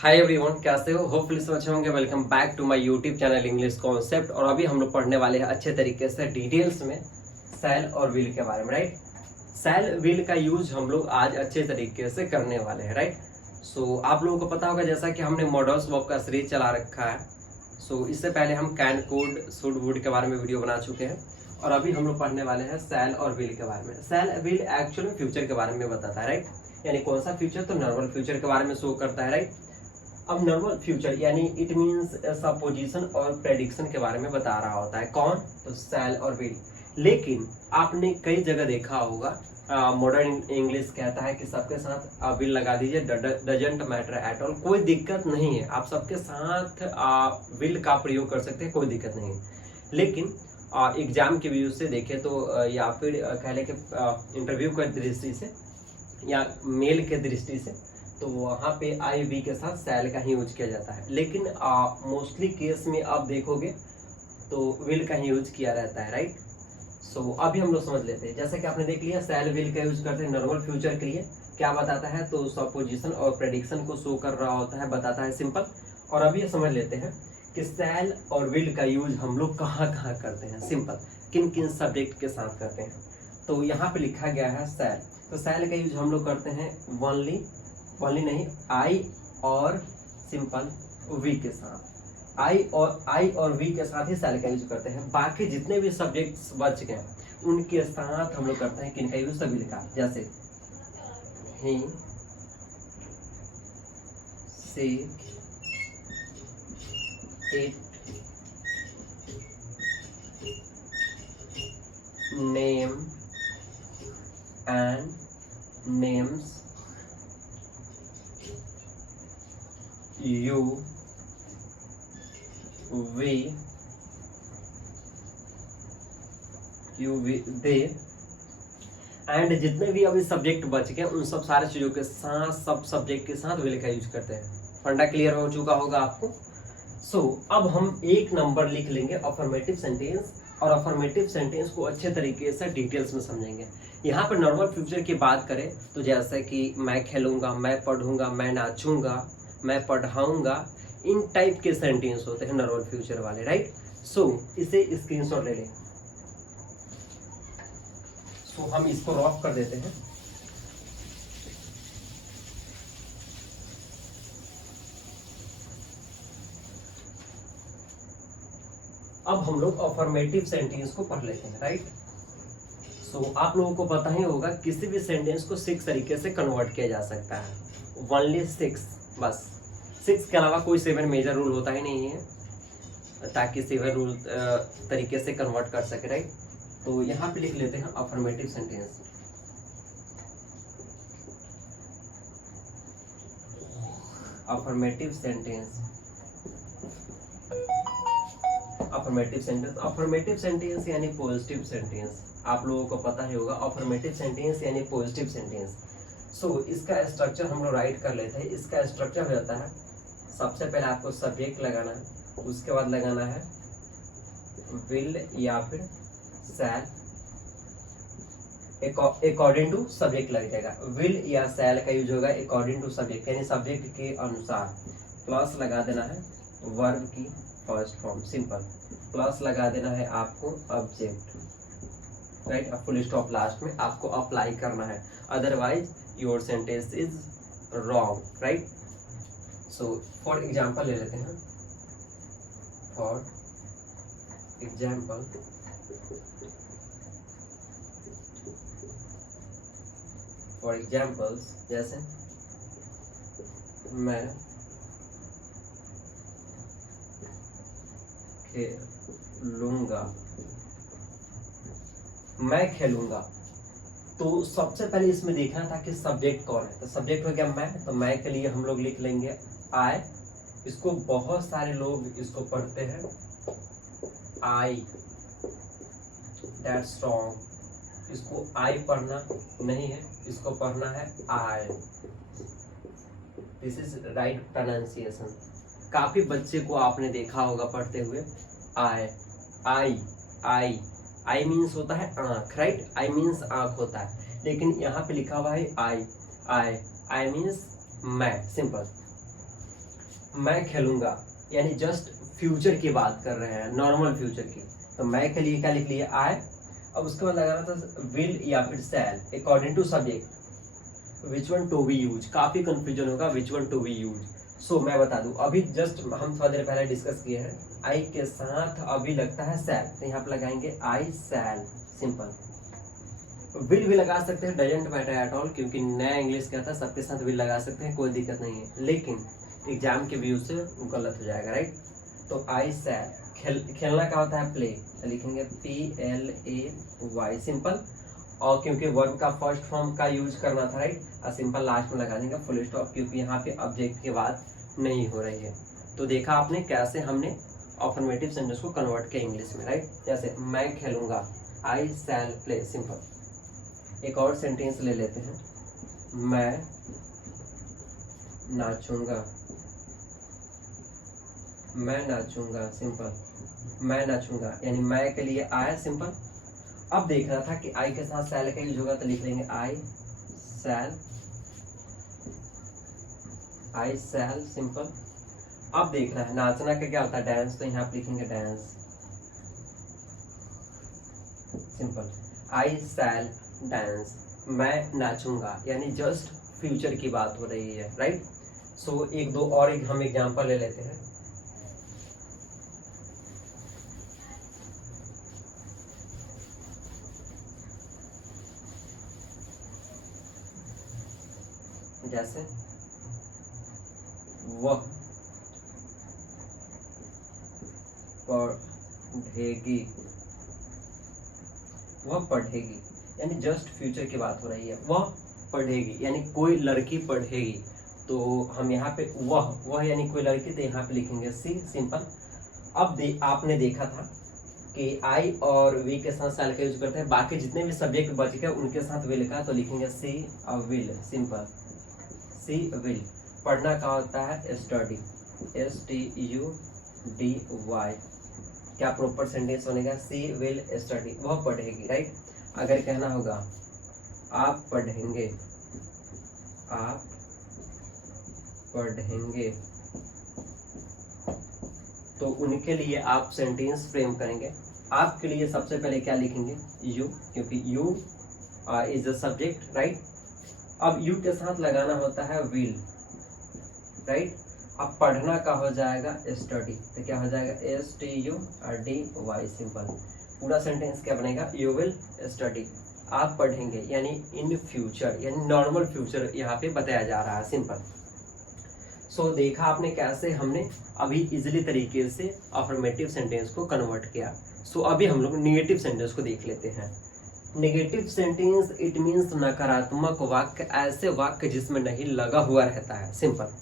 Hi everyone, कैसे हो? Hopefully सब अच्छे होंगे। Welcome back to my YouTube channel English concept. और अभी हम लोग पढ़ने वाले हैं अच्छे तरीके से डिटेल्स में सेल और व्हील के बारे में, राइट। सेल व्हील का यूज हम लोग आज अच्छे तरीके से करने वाले हैं, राइट। सो आप लोगों को पता होगा जैसा कि हमने मॉडल्स वर्ब का सीरीज चला रखा है। सो इससे पहले हम कैन, कोड, शुड, वुड के बारे में वीडियो बना चुके हैं और अभी हम लोग पढ़ने वाले हैं सेल और व्हील के बारे में। सेल व्हील एक्चुअली फ्यूचर के बारे में बताता है, राइट। यानी कौन सा फ्यूचर? तो नॉर्मल फ्यूचर के बारे में शो करता है, राइट। अब नॉर्मल फ्यूचर यानी इट मींस सपोजिशन और प्रेडिक्शन के बारे में बता रहा होता है। कौन? तो सेल और व्हील। लेकिन आपने कई जगह देखा होगा मॉडर्न इंग्लिश कहता है कि सबके साथ व्हील लगा दीजिए, डजंट मैटर एट ऑल, कोई दिक्कत नहीं है, आप सबके साथ व्हील का प्रयोग कर सकते हैं, कोई दिक्कत नहीं है। लेकिन एग्जाम के व्यू से देखें तो या फिर कह लें कि इंटरव्यू की दृष्टि से या मेल के दृष्टि से, तो वहाँ पे आई वी के साथ सेल का ही यूज किया जाता है। लेकिन मोस्टली केस में आप देखोगे तो विल का ही यूज किया रहता है, राइट। सो अभी हम लोग समझ लेते हैं। जैसा कि आपने देख लिया, सेल विल का यूज करते हैं नॉर्मल फ्यूचर के लिए। क्या बताता है? तो सपोजिशन और प्रेडिक्शन को शो कर रहा होता है, बताता है, सिंपल। और अभी समझ लेते हैं कि सेल और विल का यूज हम लोग कहाँ कहाँ करते हैं, सिंपल, किन किन सब्जेक्ट के साथ करते हैं। तो यहाँ पे लिखा गया है सेल। तो सेल का यूज हम लोग करते हैं ओनली नहीं, आई और सिंपल वी के साथ। आई और वी के साथ ही सेल का यूज करते हैं। बाकी जितने भी सब्जेक्ट्स बच गए उनके साथ हम लोग करते हैं किनका यूज? सभी का। जैसे he, she, it, name and names, you, we, they, and जितने भी अभी सब्जेक्ट बच गए उन सब सारे चीजों के साथ, सब सब्जेक्ट के साथ विल का यूज करते हैं। फंडा क्लियर हो चुका होगा आपको। सो अब हम एक नंबर लिख लेंगे अफर्मेटिव सेंटेंस, और अफर्मेटिव सेंटेंस को अच्छे तरीके से डिटेल्स में समझेंगे। यहाँ पर नॉर्मल फ्यूचर की बात करें तो जैसे कि मैं खेलूंगा, मैं पढ़ूंगा, मैं नाचूंगा, मैं पढ़ाऊंगा, इन टाइप के सेंटेंस होते हैं नॉर्मल फ्यूचर वाले, राइट। सो इसे स्क्रीनशॉट ले लें। सो हम इसको रॉक कर देते हैं। अब हम लोग अफर्मेटिव सेंटेंस को पढ़ लेते हैं, राइट। सो आप लोगों को पता ही होगा किसी भी सेंटेंस को 6 तरीके से कन्वर्ट किया जा सकता है। ओनली 6, बस 6 के अलावा कोई 7 मेजर रूल होता ही नहीं है ताकि 7 रूल तरीके से कन्वर्ट कर सके, राइट। तो यहाँ पे लिख लेते हैं affirmative sentence. Affirmative sentence, affirmative sentence, affirmative sentence यानी पॉजिटिव सेंटेंस। आप लोगों को पता ही होगा अफर्मेटिव सेंटेंस यानी पॉजिटिव सेंटेंस। सो इसका स्ट्रक्चर हम लोग राइट कर लेते हैं। इसका स्ट्रक्चर हो जाता है, सबसे पहले आपको सब्जेक्ट लगाना है, उसके बाद लगाना है विल या फिर सेल, अकॉर्डिंग टू सब्जेक्ट लग जाएगा। विल या सेल का यूज होगा अकॉर्डिंग टू सब्जेक्ट, यानी सब्जेक्ट के अनुसार। प्लस लगा देना है वर्ब की फर्स्ट फॉर्म, सिंपल। प्लस लगा देना है आपको ऑब्जेक्ट, राइट। अब फुल स्टॉप लास्ट में आपको अप्लाई करना है, otherwise your sentence is wrong, right. So for example ले लेते हैं। फॉर एग्जाम्पल, फॉर एग्जाम्पल्स जैसे मैं खेलूंगा, मैं खेलूंगा। तो सबसे पहले इसमें देखना था कि सब्जेक्ट कौन है। तो सब्जेक्ट हो गया मैं, तो मैं के लिए हम लोग लिख लेंगे आई। इसको बहुत सारे लोग इसको पढ़ते हैं आई, दैट्स रॉन्ग। इसको आई पढ़ना नहीं है, इसको पढ़ना है I. This is right pronunciation. काफी बच्चे को आपने देखा होगा पढ़ते हुए आई आई आई। आई मीन्स होता है आंख, राइट। आई मीन्स आंख होता है, लेकिन यहाँ पे लिखा हुआ है आई। आई मीन्स मैं, सिंपल। मैं खेलूंगा यानी जस्ट फ्यूचर की बात कर रहे हैं, नॉर्मल फ्यूचर की। तो मैं के लिए क्या लिख लिए आई। अब उसके बाद लगाना था विल या फिर shall according to subject, which one to be use. काफी कंफ्यूजन होगा which one to be use. सो मैं बता दूं, अभी जस्ट हम थोड़ा देर पहले डिस्कस किए हैं, आई के साथ अभी लगता है शैल, तो यहाँ पे लगाएंगे आई शैल, सिंपल। विल भी लगा सकते हैं, डजेंट मैटर एट ऑल, क्योंकि नया इंग्लिश क्या था, सबके साथ विल लगा सकते हैं, कोई दिक्कत नहीं है, लेकिन एग्जाम के व्यू से गलत हो जाएगा, राइट। तो आई शैल, खेलना क्या होता है, प्ले, लिखेंगे PLAY, सिंपल। और क्योंकि वर्ब का फर्स्ट फॉर्म का यूज करना था, राइट, और सिंपल लास्ट में लगा देंगे फुल स्टॉप, क्योंकि यहाँ पे ऑब्जेक्ट की बात नहीं हो रही है। तो देखा आपने कैसे हमने अफर्मेटिव सेंटेंस को कन्वर्ट किया इंग्लिश में, राइट। जैसे मैं खेलूंगा, आई शैल प्ले, सिंपल। एक और सेंटेंस ले लेते हैं, मैं नाचूंगा, मैं नाचूंगा, सिंपल। मैं नाचूंगा यानी मैं के लिए आया, सिंपल। अब देखना था कि आई के साथ शैल का यूज होगा, तो लिख लेंगे आई शैल, आई शैल, सिंपल। अब देखना है नाचना का क्या होता है, डांस, तो यहाँ पे लिखेंगे डांस, सिंपल। आई शैल डांस, मैं नाचूंगा यानी जस्ट फ्यूचर की बात हो रही है, राइट। सो एक दो और हम एग्जांपल ले लेते हैं। जैसे वह पढ़ेगी, वह पढ़ेगी यानी जस्ट फ्यूचर की बात हो रही है, वह पढ़ेगी यानी कोई लड़की पढ़ेगी। तो हम यहाँ पे वह यानी कोई लड़की, तो यहाँ पे लिखेंगे सी, सिंपल। अब आपने देखा था कि आई और वी के साथ शैल का यूज करते हैं, बाकी जितने भी सब्जेक्ट बच गए उनके साथ विल का, तो लिखेंगे she will, simple, C will. पढ़ना का होता है स्टडी, STUDY। क्या प्रॉपर सेंटेंस बनेगा, सी विल स्टडी, वह पढ़ेगी, राइट। अगर कहना होगा आप पढ़ेंगे, आप पढ़ेंगे, तो उनके लिए आप सेंटेंस फ्रेम करेंगे। आपके लिए सबसे पहले क्या लिखेंगे, यू, क्योंकि you is the subject, right. अब यू के साथ लगाना होता है विल, राइट। अब पढ़ना का हो जाएगा स्टडी, तो क्या हो जाएगा, STUDY, सिंपल। पूरा सेंटेंस क्या बनेगा, यू विल स्टडी, आप पढ़ेंगे यानी इन फ्यूचर, यानी नॉर्मल फ्यूचर यहाँ पे बताया जा रहा है, सिंपल। सो देखा आपने कैसे हमने अभी इजिली तरीके से अफर्मेटिव सेंटेंस को कन्वर्ट किया। सो अभी हम लोग निगेटिव सेंटेंस को देख लेते हैं। नेगेटिव सेंटेंस इट मीन्स नकारात्मक वाक्य, ऐसे वाक्य जिसमें नहीं लगा हुआ रहता है, सिंपल।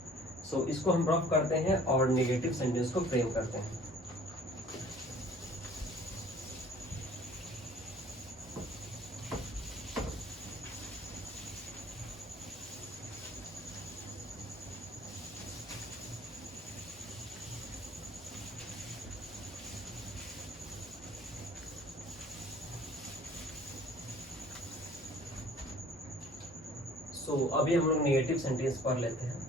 सो इसको हम रफ करते हैं और नेगेटिव सेंटेंस को फ्रेम करते हैं। सो अभी हम लोग नेगेटिव सेंटेंस पढ़ लेते हैं।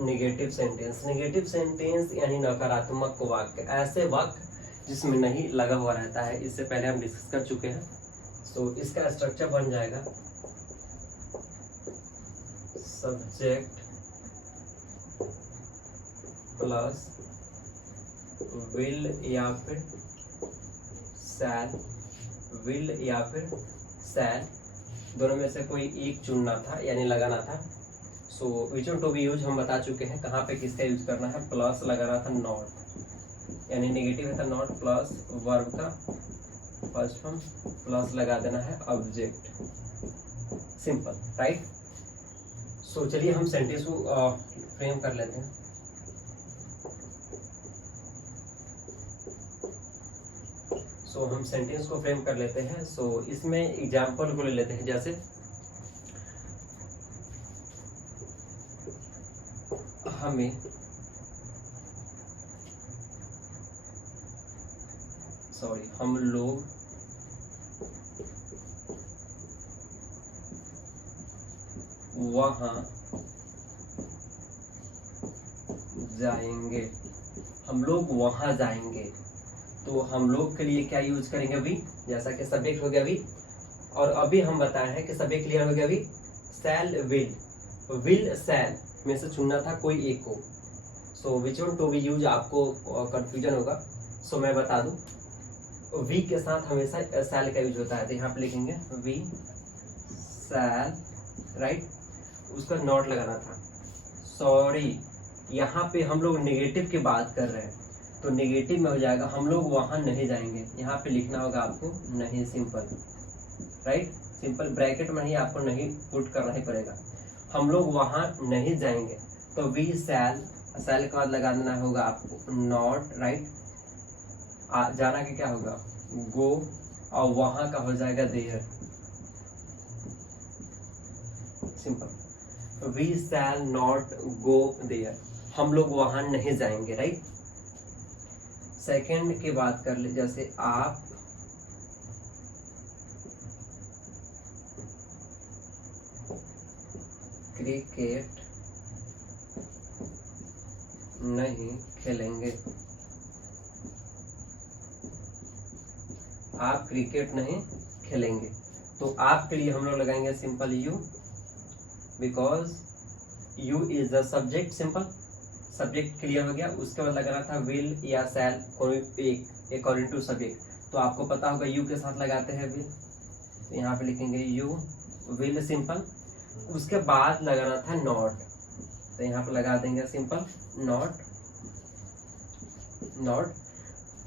नेगेटिव सेंटेंस, नेगेटिव सेंटेंस यानी नकारात्मक वाक्य, ऐसे वाक्य जिसमें नहीं लगा हुआ रहता है। इससे पहले हम डिस्कस कर चुके हैं। सो इसका स्ट्रक्चर बन जाएगा सब्जेक्ट प्लस विल या फिर शैल, विल या फिर शैल, दोनों में से कोई एक चुनना था यानी लगाना था। So which one to be use हम बता चुके हैं, कहाँ पे किसका यूज करना है, प्लस लगाना था नॉट, यानी नेगेटिव है तो नॉट प्लस वर्ब का फर्स्ट फॉर्म, प्लस लगा देना है ऑब्जेक्ट, सिंपल, राइट। सो चलिए हम सेंटेंस को फ्रेम कर लेते हैं। सो हम सेंटेंस को फ्रेम कर लेते हैं। सो इसमें एग्जाम्पल को ले लेते हैं, जैसे हमें सॉरी हम लोग वहाँ जाएंगे, हम लोग वहाँ जाएंगे। तो हम लोग के लिए क्या यूज करेंगे अभी, जैसा कि सब्जेक्ट हो गया अभी, और अभी हम बताए हैं कि सब्जेक्ट क्लियर हो गया अभी। शैल विल शैल में से चुनना था कोई एक को। So which one to be use, आपको कंफ्यूजन होगा। सो मैं बता दूं, वी के साथ हमेशा शैल का यूज होता है, तो यहाँ पे लिखेंगे वी शैल, राइट। उसका नॉट लगाना था, सॉरी यहाँ पे हम लोग नेगेटिव की बात कर रहे हैं, तो नेगेटिव में हो जाएगा हम लोग वहाँ नहीं जाएंगे। यहाँ पे लिखना होगा आपको नहीं, सिंपल, राइट। सिंपल ब्रैकेट में ही आपको नहीं पुट करना ही पड़ेगा। हम लोग वहाँ नहीं जाएंगे, तो वी शैल, शैल के बाद लगा देना होगा आपको नॉट, राइट। जाना के क्या होगा गो, और वहाँ का हो जाएगा there, simple. We shall not go there, हम लोग वहाँ नहीं जाएंगे, राइट। सेकेंड की बात कर ले, जैसे आप क्रिकेट नहीं खेलेंगे, आप क्रिकेट नहीं खेलेंगे, तो आपके लिए हम लोग लगाएंगे simple you, because you is the subject. Simple subject clear हो गया। उसके बाद लगाना था विल या शैल, कोई एक अकॉर्डिंग टू सब्जेक्ट। तो आपको पता होगा यू के साथ लगाते हैं विल, तो यहाँ पे लिखेंगे यू विल, सिंपल। उसके बाद लगाना था नॉट, तो यहाँ पे लगा देंगे सिंपल नॉट, नॉट।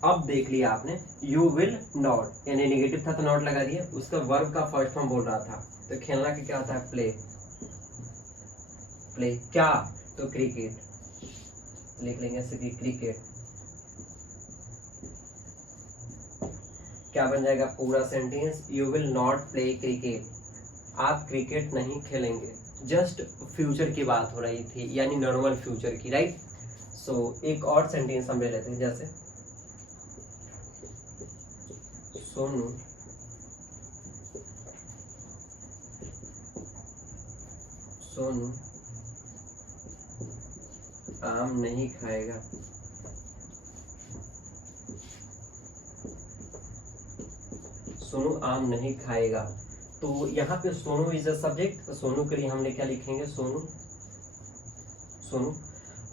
अब देख लिया आपने, यू विल नॉट, यानी नेगेटिव था तो नॉट लगा दिए। उसका वर्ब का फर्स्ट फॉर्म बोल रहा था, तो खेलना के क्या होता है प्ले, प्ले क्या, तो क्रिकेट, लिख लेंगे ऐसे क्रिकेट। क्या बन जाएगा पूरा sentence, you will not play cricket, आप क्रिकेट नहीं खेलेंगे। जस्ट फ्यूचर की बात हो रही थी, यानी नॉर्मल फ्यूचर की, राइट। सो एक और सेंटेंस हम ले लेते हैं, जैसे सोनू सोनू आम नहीं खाएगा, सोनू आम नहीं खाएगा। तो यहाँ पे सोनू इज अ सब्जेक्ट, तो सोनू के लिए हमने क्या लिखेंगे, सोनू, सोनू।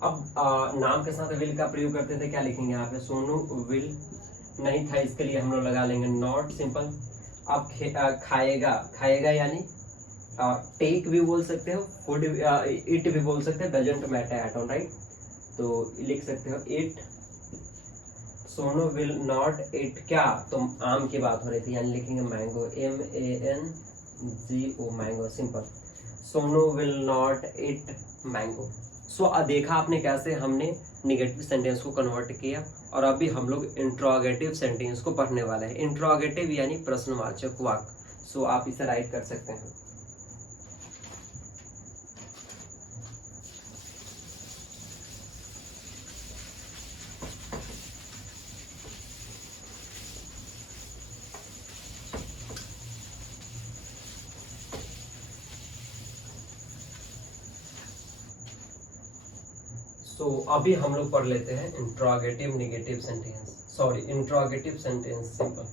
अब नाम के साथ विल का प्रयोग करते थे, क्या लिखेंगे यहाँ पे, सोनू विल नहीं था, इसके लिए हम लोग लगा लेंगे नॉट, सिंपल। अब खाएगा, खाएगा यानी टेक भी बोल सकते हो, फूड इट भी बोल सकते हैं, doesn't matter at all, right. तो लिख सकते हो it, Sonu will not it क्या, तो आम की बात हो रही थी, यानी लिखेंगे mango, MANGO, mango, simple. Sonu will not it mango. So देखा आपने कैसे हमने निगेटिव सेंटेंस को कन्वर्ट किया, और अभी हम लोग इंट्रोगेटिव सेंटेंस को पढ़ने वाले हैं। इंट्रोगेटिव यानी प्रश्नवाचक वाक्य। सो आप इसे राइट कर सकते हैं। तो अभी हम लोग पढ़ लेते हैं interrogative negative sentence, sorry interrogative sentence, simple.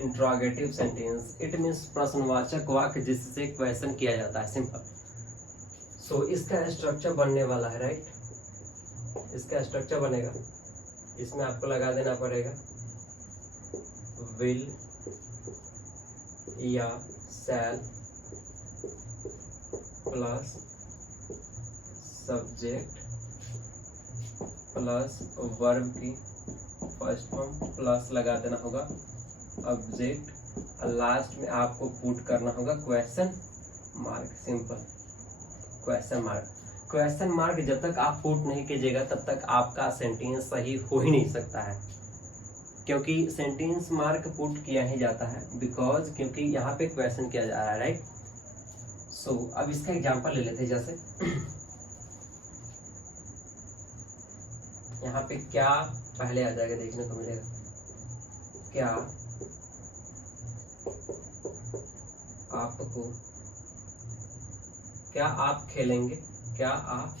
Interrogative sentence it means प्रश्नवाचक वाक्य जिससे क्वेश्चन किया जाता है, सिंपल। सो इसका स्ट्रक्चर बनने वाला है, राइट। इसका स्ट्रक्चर बनेगा, इसमें आपको लगा देना पड़ेगा विल या शैल प्लस सब्जेक्ट प्लस वर्ब की फर्स्ट फॉर्म प्लस लगा देना होगा ऑब्जेक्ट, और लास्ट में आपको पुट करना होगा question mark, simple. Question mark, question mark जब तक आप पुट नहीं कीजिएगा तब तक आपका सेंटेंस सही हो ही नहीं सकता है। क्योंकि सेंटेंस मार्क पुट किया ही जाता है बिकॉज क्योंकि यहाँ पे क्वेश्चन किया जा रहा है, राइट। सो अब इसका एग्जांपल ले लेते हैं। जैसे यहाँ पे क्या पहले आ जाएगा देखने को मिलेगा, क्या आपको, क्या आप खेलेंगे, क्या आप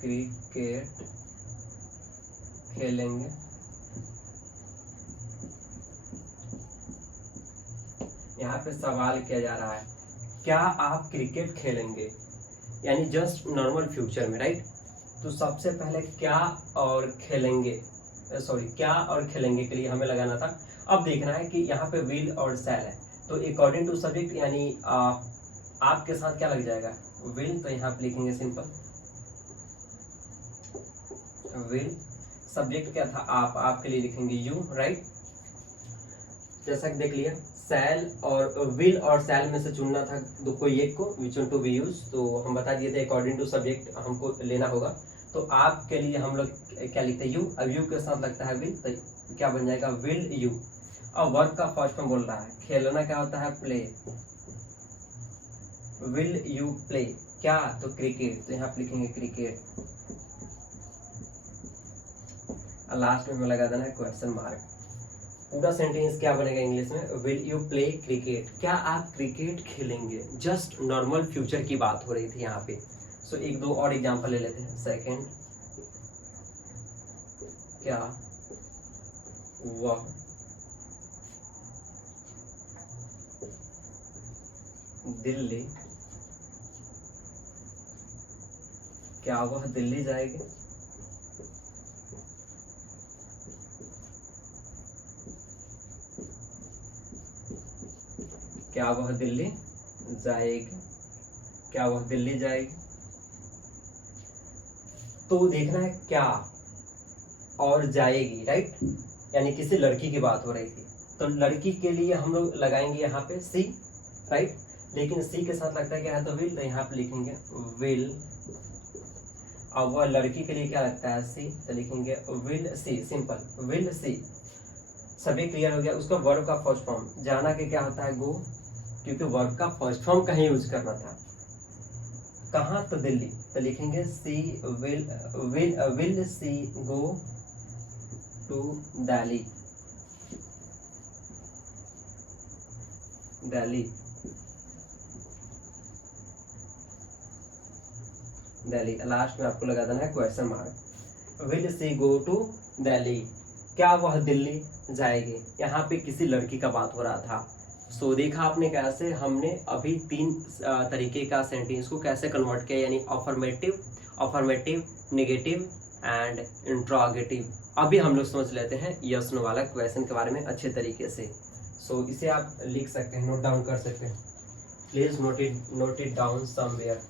क्रिकेट खेलेंगे। यहाँ पे सवाल किया जा रहा है क्या आप क्रिकेट खेलेंगे, यानी जस्ट नॉर्मल फ्यूचर में, राइट। तो सबसे पहले क्या और खेलेंगे, सॉरी क्या और खेलेंगे के लिए हमें लगाना था। अब देखना है कि यहाँ पे विल और शैल है, तो अकॉर्डिंग टू सब्जेक्ट यानी आपके साथ क्या लग जाएगा, विल। तो यहाँ पे लिखेंगे सिंपल विल, सब्जेक्ट क्या था आप, आपके लिए लिखेंगे यू, राइट। जैसा कि देख लिया शैल और विल और शैल में से चुनना था तो कोई एक को, विच वन टू बी यूज। तो हम बता दिए थे अकॉर्डिंग टू सब्जेक्ट हमको लेना होगा। तो आपके लिए हम लोग क्या लिखते हैं, यू। अब यू के साथ लगता है विल, तो क्या बन जाएगा, विल यू। अब वर्ब का फर्स्ट फॉर्म बोल रहा है, खेलना क्या होता है, प्ले। विल यू प्ले, क्या, तो क्रिकेट, तो यहाँ पे लिखेंगे क्रिकेट। लास्ट में हमें लगा देना है क्वेश्चन मार्क। पूरा सेंटेंस क्या बनेगा इंग्लिश में, विल यू प्ले क्रिकेट, क्या आप क्रिकेट खेलेंगे। जस्ट नॉर्मल फ्यूचर की बात हो रही थी यहाँ पे। सो एक दो और एग्जांपल ले लेते हैं। सेकंड, क्या वह दिल्ली, क्या वह दिल्ली जाएगी। क्या वह दिल्ली जाएगी, क्या वह दिल्ली जाएगी। तो देखना है क्या और जाएगी, राइट, यानी किसी लड़की की बात हो रही थी। तो लड़की के लिए हम लोग लगाएंगे यहाँ पे सी, राइट। लेकिन सी के साथ लगता है क्या है, तो विल, तो यहाँ पे लिखेंगे विल। अब वह लड़की के लिए क्या लगता है, सी, तो लिखेंगे will see, simple will see. सभी क्लियर हो गया। उसका वर्ब का फर्स्ट फॉर्म जाना के क्या होता है, गो, क्योंकि वर्ब का फर्स्ट फॉर्म कहीं यूज करना था, कहाँ, तो दिल्ली, तो लिखेंगे she will she go to Delhi, Delhi, Delhi. Last में आपको लगा देना है question mark. Will she go to Delhi, क्या वह दिल्ली जाएगी। यहाँ पे किसी लड़की का बात हो रहा था। सो देखा आपने कैसे हमने अभी तीन तरीके का सेंटेंस को कैसे कन्वर्ट किया, यानी अफर्मेटिव, नेगेटिव एंड इंट्रोगेटिव। अभी हम लोग समझ लेते हैं यस नो वाला क्वेश्चन के बारे में अच्छे तरीके से। सो इसे आप लिख सकते हैं, नोट डाउन कर सकते हैं। Please note it down somewhere.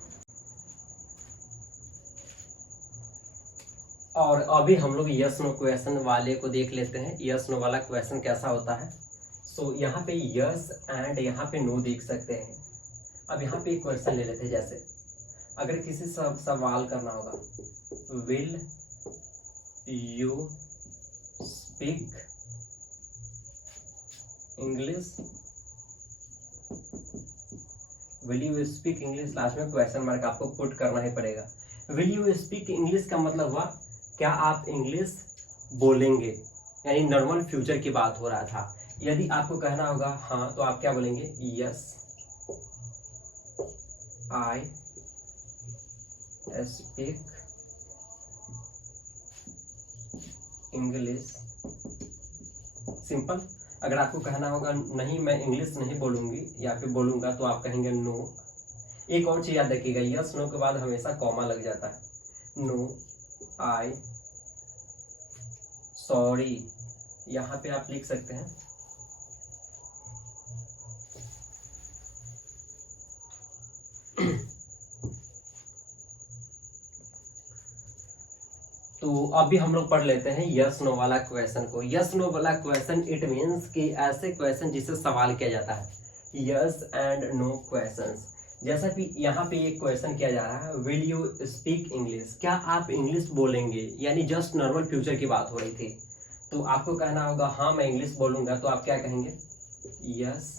और अभी हम लोग यस नो क्वेश्चन वाले को देख लेते हैं, यस नो वाला क्वेश्चन कैसा होता है। सो यहाँ पे यस एंड यहाँ पे नो देख सकते हैं। अब यहाँ पे एक क्वेश्चन ले लेते हैं। जैसे अगर किसी सवाल करना होगा, will you speak English, will you speak English, last में क्वेश्चन मार्क आपको पुट करना ही पड़ेगा। विल यू स्पीक इंग्लिश का मतलब हुआ क्या आप इंग्लिश बोलेंगे, यानी नॉर्मल फ्यूचर की बात हो रहा था। यदि आपको कहना होगा हाँ, तो आप क्या बोलेंगे, yes I speak English, simple. अगर आपको कहना होगा नहीं मैं इंग्लिश नहीं बोलूंगी या फिर बोलूंगा, तो आप कहेंगे नो। एक और चीज याद रखिएगा, यस नो के बाद हमेशा कॉमा लग जाता है। नो आई सॉरी, यहाँ पे आप लिख सकते हैं तो अभी हम लोग पढ़ लेते हैं यस नो वाला क्वेश्चन को। यस नो वाला क्वेश्चन इट मीन्स कि ऐसे क्वेश्चन जिससे सवाल किया जाता है, यस एंड नो क्वेश्चंस। जैसा कि यहाँ पे एक क्वेश्चन किया जा रहा है, विल यू स्पीक इंग्लिश, क्या आप इंग्लिश बोलेंगे, यानी जस्ट नॉर्मल फ्यूचर की बात हो रही थी। तो आपको कहना होगा हाँ मैं इंग्लिश बोलूंगा, तो आप क्या कहेंगे, यस।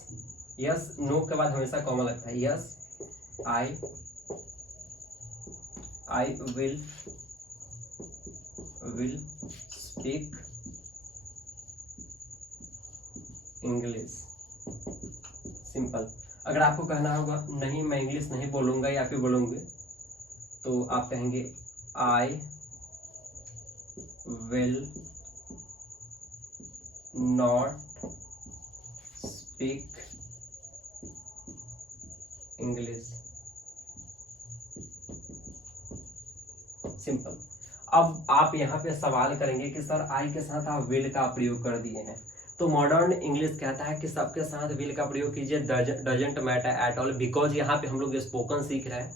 यस नो के बाद हमेशा कॉमन लगता है, yes I will speak English, simple. अगर आपको कहना होगा नहीं मैं इंग्लिश नहीं बोलूंगा या फिर बोलूंगी, तो आप कहेंगे आई will not speak English, simple. अब आप यहाँ पे सवाल करेंगे कि सर आई के साथ आप विल का प्रयोग कर दिए हैं, तो मॉडर्न इंग्लिश कहता है कि सबके साथ विल का प्रयोग कीजिए, doesn't matter at all, because यहाँ पे हम लोग स्पोकन सीख रहे हैं,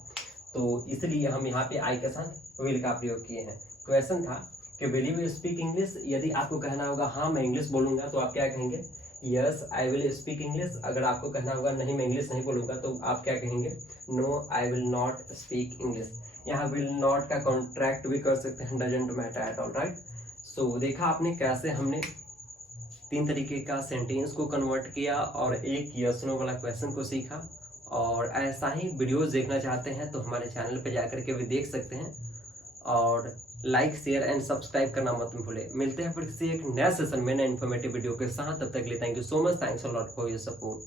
तो इसलिए हम यहाँ पे आई के साथ विल का प्रयोग किए हैं। क्वेश्चन था कि विल यू स्पीक इंग्लिश, यदि आपको कहना होगा हाँ मैं इंग्लिश बोलूंगा, तो आप क्या कहेंगे, yes I will speak English. अगर आपको कहना होगा नहीं मैं इंग्लिश नहीं बोलूंगा, तो आप क्या कहेंगे, no I will not speak English. यहाँ विल नॉट का कॉन्ट्रैक्ट भी कर सकते हैं, doesn't matter at all, right. So देखा आपने कैसे हमने 3 तरीके का सेंटेंस को कन्वर्ट किया और एक यस नो वाला क्वेश्चन को सीखा। और ऐसा ही वीडियोस देखना चाहते हैं तो हमारे चैनल पे जाकर के भी देख सकते हैं, और लाइक शेयर एंड सब्सक्राइब करना मत भूलें। मिलते हैं फिर से एक नया सेशन में नए इन्फॉर्मेटिव वीडियो के साथ, तब तक के लिए thank you so much, thanks a lot for your support.